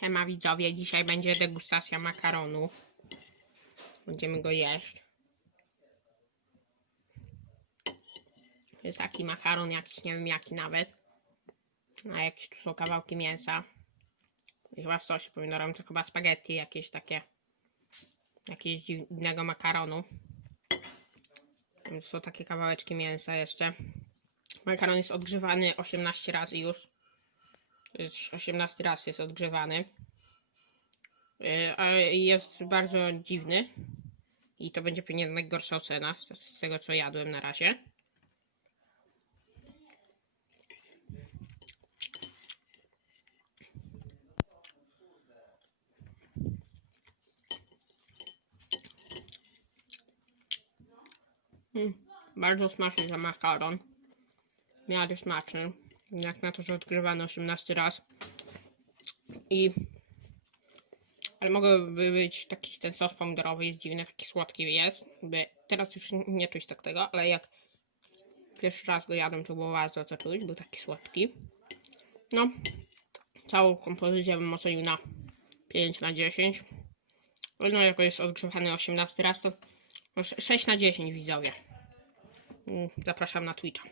Siema widzowie, dzisiaj będzie degustacja makaronu. Będziemy go jeść. To jest taki makaron, jakiś nie wiem jaki nawet. A jakieś tu są kawałki mięsa. I chyba w sosie pomidorowym to chyba spaghetti jakieś takie. Jakieś dziwnego makaronu. Są takie kawałeczki mięsa jeszcze. Makaron jest odgrzewany 18 razy już. To jest 18 raz jest odgrzewany. A jest bardzo dziwny. I to będzie pewnie najgorsza ocena z tego, co jadłem na razie. Mm, bardzo smaczny za makaron. W miarę smaczny. Jak na to, że odgrywany 18 raz. I... Ale mogłoby być taki ten sos pomidorowy, jest dziwny, taki słodki jest. By teraz już nie czuć tak tego, ale jak pierwszy raz go jadłem, to było bardzo to czuć, był taki słodki. No, całą kompozycję bym ocenił na 5 na 10. Ale no, jako jest odgrzewany 18 raz, to no, 6 na 10 widzowie. Mm, Zapraszam na Twitcha.